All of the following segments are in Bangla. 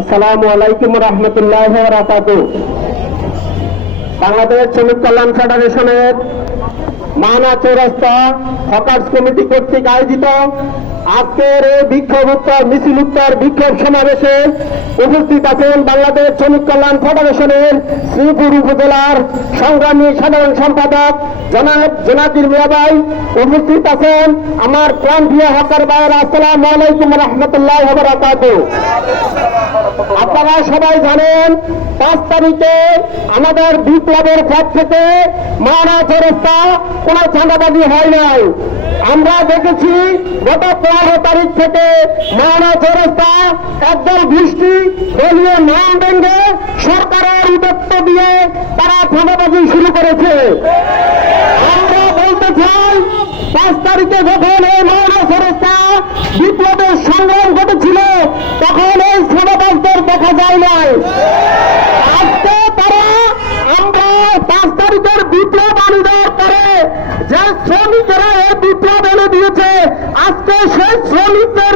আসসালামু আলাইকুম রহমতুল্লাহ বাংলাদেশ শ্রমিক কল্যাণ ফেডারেশনের মানা চৌরাস্তা হকার্স কমিটি কর্তৃক আয়োজিত আজকের এই বিক্ষোভ উত্তর, মিছিল উত্তর বিক্ষোভ সমাবেশে উপস্থিত আছেন বাংলাদেশ শ্রমিক কল্যাণ ফেডারেশনের শ্রীপুর উপজেলার সংগ্রামী সাধারণ সম্পাদক জনাব জোনাকির মিয়াবাই উপস্থিত আছেন আমার প্রাণ হকার ভাইয়ের, আসসালামু আলাইকুম রহমতুল্লাহ আপনারা সবাই জানেন, পাঁচ তারিখে আমাদের বিপ্লবের পর থেকে মারা চরস্তা কোন চাঁদাবাজি হয় নাই। আমরা দেখেছি গত পনেরো তারিখ থেকে মারা চরস্তা একদল বৃষ্টি, দলীয় নাম ভেঙে সরকারের উদ্যোক্ত দিয়ে তারা চাঁদাবাজি শুরু করেছে। আমরা বলতে চাই, পাঁচ তারিখে যখন এই মৌনা সরস্তা বিপ্লবের সংগ্রাম ঘটেছিল তখন এই শ্রমবাসদের দেখা যায় নাই আজকে তারা আমরা পাঁচ তারিখের বিপ্লব আনি দেওয়ার পরে যে শ্রমিকেরা এই বিপ্লব এনে দিয়েছে, আজকে সেই শ্রমিকদের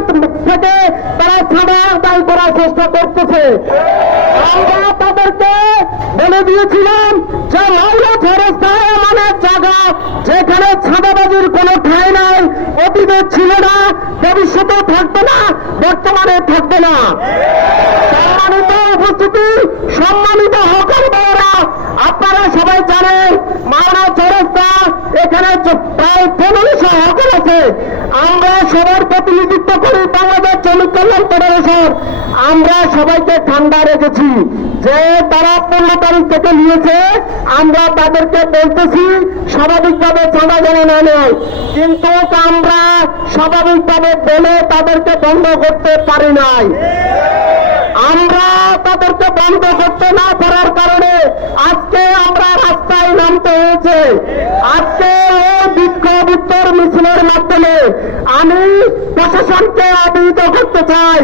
থেকে তারা ছাড়া দায়ী করার চেষ্টা করতেছে। আমরা তাদেরকে বলে দিয়েছিলাম যে মৌলা ফেরস্তা এমন এক জায়গা যেখানে ছাদাবাজির কোনো ঠাঁই নাই, অতীতে ছিল না, ভবিষ্যতেও থাকবে না, বর্তমানে থাকবে না। সম্মানিত উপস্থিতি, সম্মানিত হকার আপনারা সবাই জানেন চৌরাস্তা আমরা সবার প্রতিনিধিত্ব করি বাংলাদেশ শ্রমিক কল্যাণ ফেডারেশন। আমরা সবাইকে ঠান্ডা রেখেছি। যে তারা পনেরো তারিখ থেকে নিয়েছে, আমরা তাদেরকে বলতেছি, স্বাভাবিকভাবে চাঁদা যেন না নেয়। কিন্তু আমরা স্বাভাবিকভাবে বলে তাদেরকে বন্ধ করতে পারি নাই। আমরা তাদেরকে বন্ধ করতে না পারার কারণে আজকে আমরা রাস্তায় নামতে হয়েছে। আমি প্রশাসনকে অবহিত করতে চাই।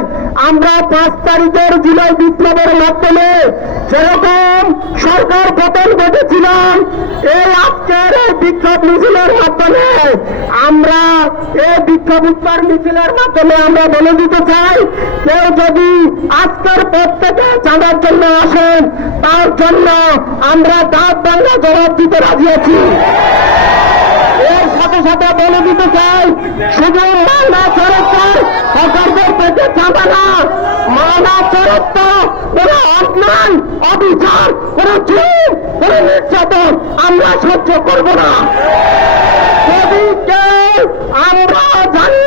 আমরা পাঁচ তারিখের জুলাই বিপ্লবের মাধ্যমে যেরকম সরকার পতন ঘটেছিলাম এই আজকের এই বিক্ষোভ মিছিলের মাধ্যমে আমরা এই বিক্ষোভ উত্তর মিছিলের মাধ্যমে আমরা বলে দিতে চাই, কেউ যদি আজকের পর থেকে জানার জন্য আসেন, তার জন্য আমরা দাঁত বাংলা জবাব দিতে রাজি আছি। সাথে সাথে বলে দিতে চাই, শুধু মানা চরত্তর সরকারদের থেকে চাঁদা না মানা চরত্ব কোন অন্যায় অবিচার, কোন চুপ, কোন নির্যাতন আমরা সহ্য করব না। যদি কেউ আমরা জানি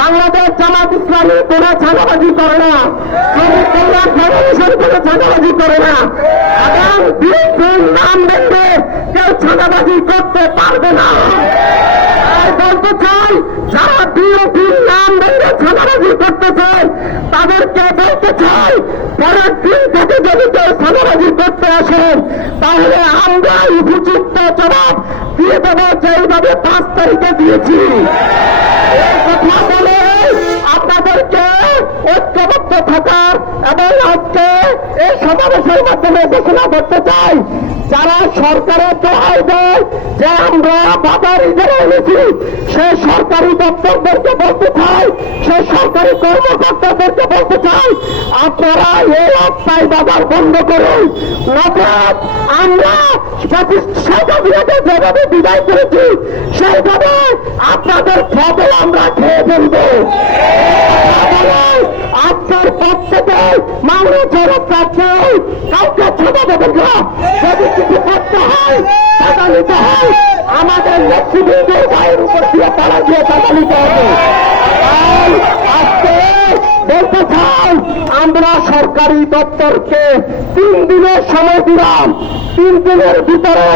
বাংলাদেশ জামাত ইসলামী কোন ছাগাবাজি করে না শ্রমিক কল্যাণ ফেডারেশন কোন ছাগাবাজি করে না এবং বিএনপির নাম দেখে কেউ ছাগাবাজি করতে পারবে না। বলতে চাই যারা বিএনপির নাম দেখে ছাগাবাজি করতেছে, তাদেরকে বলতে চাই, পরের দিন থেকে যদি কেউ ছাগাবাজি করতে আসেন তাহলে আমরা উপযুক্ত জবাব দিয়ে দেবো যেইভাবে পাঁচ তারিখে দিয়েছি। কথা বলে আপনাদেরকে ঐক্যবদ্ধ থাকার এবং আজকে এই সমাবেশের মাধ্যমে ঘোষণা করতে চাই যারা সরকারের দোহাই দেয় যে আমরা বাজার ইজারা এনেছি, সে সরকারি দপ্তরদেরকে বলতে চাই, সে সরকারি কর্মকর্তাদেরকে বলতে চাই, আপনারা এই অস্থায়ী বাজার বন্ধ করুন। নচেত আমরা যেভাবে বিদায় করেছি, সেইভাবে আপনাদের ফসল আমরা খেয়ে ফেলব। আপনার পথ থেকে করতে হয় হয় আমাদের গায়ের উপর দিয়ে তারা দিয়ে টাকা হবে তাই আজকে বলতে চাই আমরা সরকারি দপ্তরকে তিন দিনের সময় দিলাম। তিন দিনের ভিতরে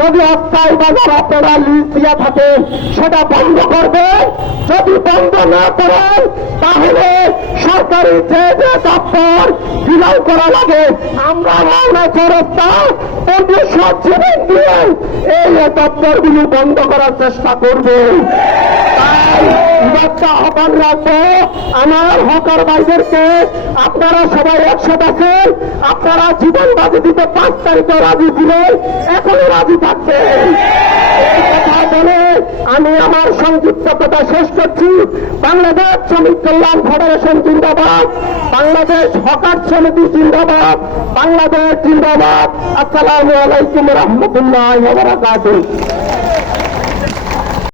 যদি অস্থায়ী বাজার আপনারা লিজ দিয়ে থাকেন সেটা বন্ধ করবেন যদি বন্ধ না করেন তাহলে সরকারি যে যে দপ্তর ফিলাও করা লাগে, আমরা মাওনা চরস্তা পনেরোশো জীবন দিয়ে এই দপ্তরগুলি বন্ধ করার চেষ্টা করব। রাখব আমার হকার আপনারা সবাই একসাথে আছেন। আপনারা জীবন দিতে পাঁচ তারিখে রাজি ছিলেন এখনও রাজি আমি আমার সংযুক্ত কথা শেষ করছি। বাংলাদেশ শ্রমিক কল্যাণ ফেডারেশন জিন্দাবাদ, বাংলাদেশ হকার সমিতি জিন্দাবাদ, বাংলাদেশ জিন্দাবাদ। আসসালামু আলাইকুম রহমতুল্লাহ